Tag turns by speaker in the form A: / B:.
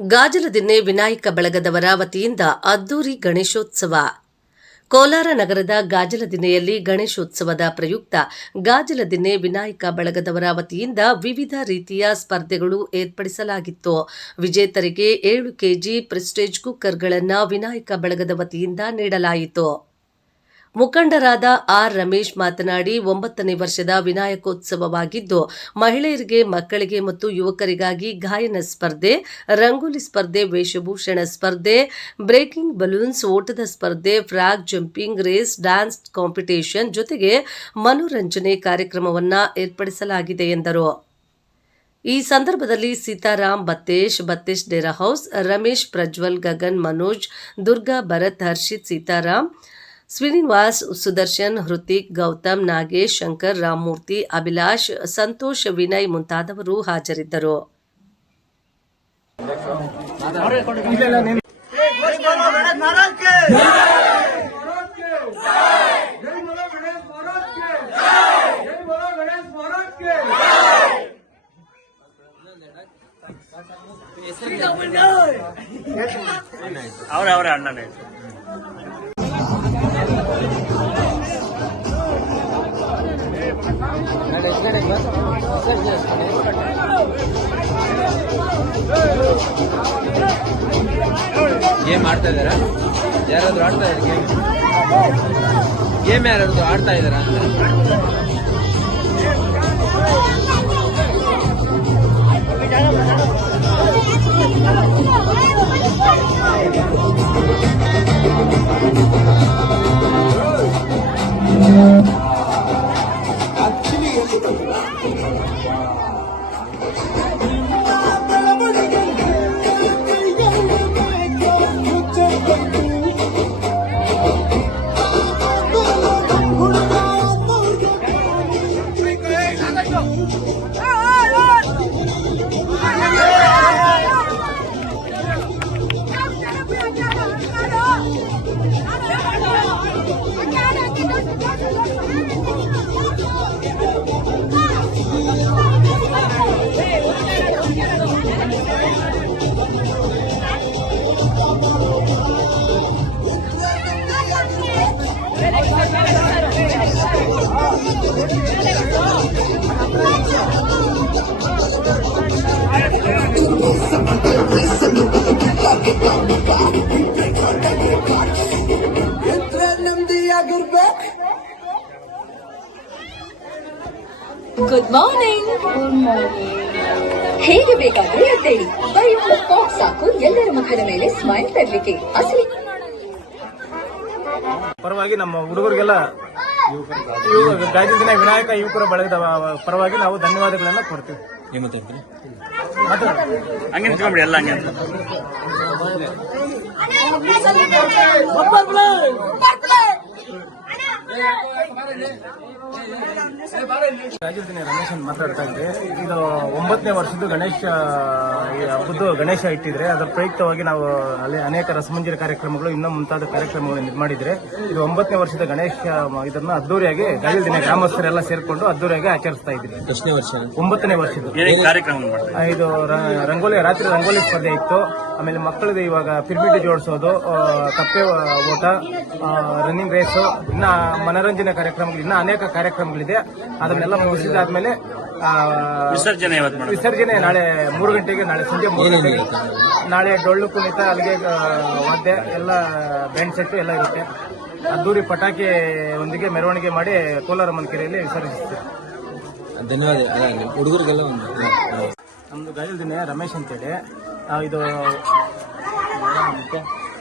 A: ಗಾಜಲದಿನ್ನೆ ವಿನಾಯಕ ಬಳಗದವರ ವತಿಯಿಂದ ಅದ್ದೂರಿ ಗಣೇಶೋತ್ಸವ. ಕೋಲಾರ ನಗರದ ಗಾಜಲದಿನ್ನೆಯಲ್ಲಿ ಗಣೇಶೋತ್ಸವದ ಪ್ರಯುಕ್ತ ಗಾಜಲದಿನ್ನೆ ವಿನಾಯಕ ಬಳಗದವರ ವತಿಯಿಂದ ವಿವಿಧ ರೀತಿಯ ಸ್ಪರ್ಧೆಗಳು ಏರ್ಪಡಿಸಲಾಗಿತ್ತು. ವಿಜೇತರಿಗೆ ಏಳು ಕೆಜಿ ಪ್ರೆಸ್ಟೇಜ್ ಕುಕ್ಕರ್ಗಳನ್ನು ವಿನಾಯಕ ಬಳಗದ ವತಿಯಿಂದ ನೀಡಲಾಯಿತು. ಮುಖಂಡರಾದ ಆರ್ ರಮೇಶ್ ಮಾತನಾಡಿ ಒಂಬತ್ತನೇ ವರ್ಷದ ವಿನಾಯಕೋತ್ಸವವಾಗಿದ್ದು, ಮಹಿಳೆಯರಿಗೆ, ಮಕ್ಕಳಿಗೆ ಮತ್ತು ಯುವಕರಿಗಾಗಿ ಗಾಯನ ಸ್ಪರ್ಧೆ, ರಂಗೋಲಿ ಸ್ಪರ್ಧೆ, ವೇಷಭೂಷಣ ಸ್ಪರ್ಧೆ, ಬ್ರೇಕಿಂಗ್ ಬಲೂನ್ಸ್, ಓಟದ ಸ್ಪರ್ಧೆ, frog jumping, race, dance competition ಜೊತೆಗೆ ಮನೋರಂಜನೆ ಕಾರ್ಯಕ್ರಮವನ್ನ ಏರ್ಪಡಿಸಲಾಗಿದೆ ಎಂದರು. ಈ ಸಂದರ್ಭದಲ್ಲಿ ಸೀತಾರಾಮ್ ಬತ್ತೇಶ್ ಬತ್ತೇಶ್ ಡೇರಾ ಹೌಸ್, ರಮೇಶ್ ಪ್ರಜ್ವಲ್, ಗಗನ್ ಮನೋಜ್, ದುರ್ಗಾ ಭರತ್, ಹರ್ಷಿತ್ ಸೀತಾರಾಮ್ ಶ್ರೀನಿವಾಸ್ ಸುದರ್ಶನ್ ಹೃತಿಕ್ ಗೌತಮ್ ನಾಗೇಶ್ ಶಂಕರ್ ರಾಮಮೂರ್ತಿ ಅಭಿಲಾಷ್ ಸಂತೋಷ್ ವಿನಯ್ ಮುಂತಾದವರು ಹಾಜರಿದ್ದರು.
B: ಅವರ ಅವರ
C: ಗೇಮ್ ಆಡ್ತಾ ಇದ್ದಾರಾ? ಯಾರಾದ್ರೂ ಆಡ್ತಾ ಇದ್ದಾರೆ? ಗೇಮ್ ಗೇಮ್ ಯಾರಾದ್ರೂ ಆಡ್ತಾ ಇದ್ದಾರಾ?
D: ಗುಡ್ ಮಾರ್ನಿಂಗ್ ಹೇಗೆ ಬೇಕಾದ್ರೆ ಎದ್ದೇಳಿ. ಬರೀ ಒಂದು ಪಾಪ್ ಸಾಕು, ಎಲ್ಲರ ಮುಖದ ಮೇಲೆ ಸ್ಮೈಲ್ ತರಲಿಕ್ಕೆ. ಅಸಲಿ.
E: ಪರವಾಗಿ ನಮ್ಮ ಹುಡುಗರಿಗೆಲ್ಲ ಇವು- ಗಾಜು ದಿನ ವಿನಾಯಕ ಯುವಕರ ಬಳಗದ ಪರವಾಗಿ ನಾವು ಧನ್ಯವಾದಗಳನ್ನ ಕೊಡ್ತೀವಿ.
B: ಎಲ್ಲ
E: ರಮೇಶ್ ಅಂತ ಮಾತಾಡ್ತಾ ಇದ್ದೆ. ಇದು ಒಂಬತ್ತನೇ ವರ್ಷದ ಗಣೇಶ ಈ ಹಬ್ಬದ್ದು ಗಣೇಶ ಇಟ್ಟಿದ್ರೆ ಅದರ ಪ್ರಯುಕ್ತವಾಗಿ ನಾವು ಅಲ್ಲಿ ಅನೇಕ ರಸಮಂಜರಿ ಕಾರ್ಯಕ್ರಮಗಳು ಇನ್ನೂ ಮುಂತಾದ ಕಾರ್ಯಕ್ರಮಗಳು ಇದು ಮಾಡಿದ್ರೆ ಇದು ಒಂಬತ್ತನೇ ವರ್ಷದ ಗಣೇಶ ಇದನ್ನ ಅದ್ದೂರಿಯಾಗಿ ಗಾಯಲ್ ದಿನ ಗ್ರಾಮಸ್ಥರೆಲ್ಲ ಸೇರ್ಕೊಂಡು ಅದ್ದೂರಿಯಾಗಿ ಆಚರಿಸ್ತಾ ಇದ್ದೀವಿ.
C: ಎಷ್ಟನೇ ವರ್ಷ
E: ಒಂಬತ್ತನೇ ವರ್ಷದ್ದು. ಇದು ರ- ರಂಗೋಲಿ ರಾತ್ರಿ ರಂಗೋಲಿ ಸ್ಪರ್ಧೆ ಇತ್ತು. ಆಮೇಲೆ ಮಕ್ಕಳದು ಇವಾಗ ಪಿರ್ಮಿಟಿ ಜೋಡಿಸೋದು ಕಪ್ಪೆ ಓಟ ರನ್ನಿಂಗ್ ರೇಸು ಇನ್ನ ಮನರಂಜನೆ ಕಾರ್ಯಕ್ರಮಗಳು ಇನ್ನೂ ಅನೇಕ ಕಾರ್ಯಕ್ರಮಗಳಿದೆ. ಅದನ್ನೆಲ್ಲ ಮುಗಿಸಿದಾದ್ಮೇಲೆ ಆ,
B: ವಿಸರ್ಜನೆ
E: ವಿಸರ್ಜನೆ ನಾಳೆ ಮೂರು ಗಂಟೆಗೆ ನಾಳೆ ಸಂಜೆ ಮೂರು ಗಂಟೆಗೆ. ನಾಳೆ ಡೊಳ್ಳು ಕುಣಿತ ಅಲ್ಲಿಗೆ ವಾದ್ಯ ಎಲ್ಲ ಬ್ಯಾಂಡ್ ಸೆಟ್ ಎಲ್ಲ ಇರುತ್ತೆ. ಅದ್ದೂರಿ ಪಟಾಕಿ ಒಂದಿಗೆ ಮೆರವಣಿಗೆ ಮಾಡಿ ಕೋಲಾರಮ್ಮನ ಕೆರೆಯಲ್ಲಿ ವಿಸರ್ಜಿಸುತ್ತೆ
C: ಧನ್ಯವಾದ ಹುಡುಗರಿಗೆಲ್ಲ ಒಂದು
E: ನಮ್ದು ಗಾಯಲ್ ದಿನ ರಮೇಶ್ ಅಂತೇಳಿ. ಇದು